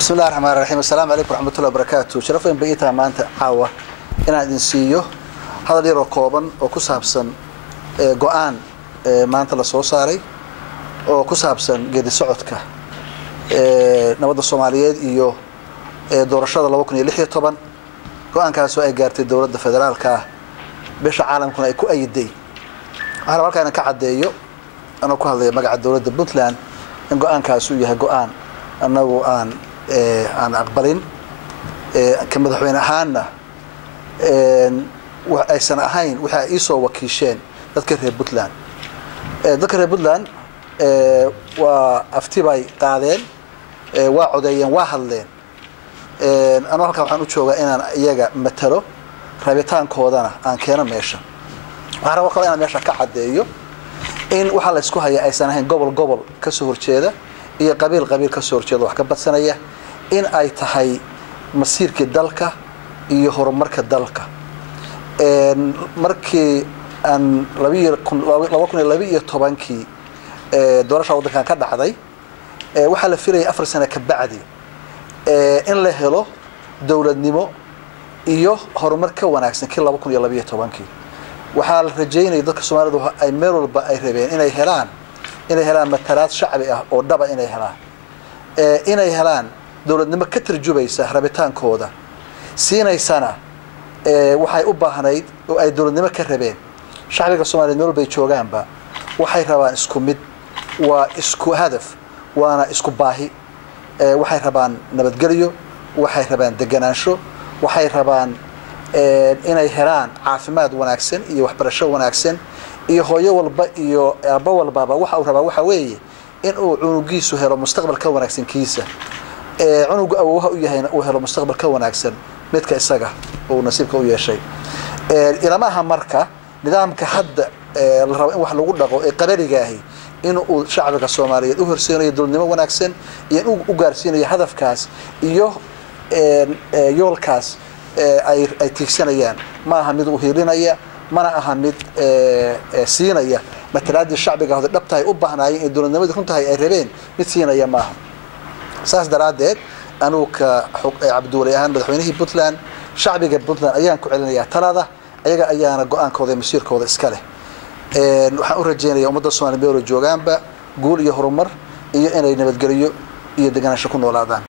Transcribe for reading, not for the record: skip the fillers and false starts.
بسم الله الرحمن الرحيم. السلام عليكم ورحمة الله وبركاته. شرفين بقيتها maanta caawa inaan idin siiyo hadal yar oo kooban oo ku saabsan go'aan maanta la soo saaray oo ku saabsan geedi socodka nabadda Soomaaliyeed iyo doorashada 2016 go'aankaas oo ay gaartay dawladda federaalka bisha caalamkuna ay ku ayiday. waxaan halkaan ka cadeeyo anoo ku hadlay magaca dawladda Puntland in go'aankaas uu yahay go'aan annagu aan aqbalin ka madaxweyne ahaana aysan ahayn waxa ay soo wakiisheen dadka reer Puntland. dadka reer Puntland waa aftibay qaadeen waa codeeyeen waa hadleen. anoo halka waxaan u joogaa inaan iyaga matalo rabitaankoodana aan keeno meesha. waxaan rabaa kale inaan meesha ka cadeeyo in waxa la isku hayaa aysan ahayn gobol ka soo horjeeda iyo qabiil ka soo horjeeda wax ka badsanaya in ay tahay masiirka dalka iyo horumarka dalka. markii aan 2012 doorashada waddankan ka dhacday waxa la filayay 4 sano ka bacdi in la helo dawladnimo iyo horumar ka wanaagsan kii 2012 waxa la rajeynay dadka Soomaalidu ay meel walba ay rabeen inay helaan matalaad shacbi ah oo dhaba inay helaan dawladnimo ka tarjubaysa rabitaankooda siinaysana waxay u baahnayd oo ay dawladnimo ka rabeen shacbiga Soomaaliyeed meel walba ay joogaanba waxay rabaan isku mid waa isku hadaf waana isku baahi. waxay rabaan nabadgelyo waxay rabaan deganaansho waxay rabaan inay helaan caafimaad wanaagsan iyo waxbarasho wanaagsan iyo hooyo walba iyo aabbo walba waxa uu rabaa waxa weeye in uu cunugiisu helo mustaqbal ka wanaagsan kiisa cunugu awoowaha u yahayna uu helo mustaqbal ka wanaagsan midka isaga oo nasiibka u yeeshay. ilamaha marka nidaamka hadda la rabo in wax lagu dhaqo qabaliga ahi in uu shacbiga Soomaaliyeed u horseeyo dawladnimo wanaagsan iyo in uu gaarsiinayo hadafkaas iyo yoolkaas ay tiigsanayaan ma aha mid u hiilinaya mana aha mid siinaya matalaadii shacbiga hada dhabtahay u baahnaayeen in dawladnimadu runtahay ay rabeen mid siinaya ma aha. saas daraadeed anuu ka Cabdulle ahaan madaxweynihii Puntland shacbiga Puntland ayaan ku celinayaa talada ayaga ayaana go'aankooda masiirkooda iska leh. waxaan u rajeynayaa ummadda Soomaaliyeed oo joogaanba guul iyo horumar iyo inay nabadgelyo iyo deganaansho ku noolaadaan.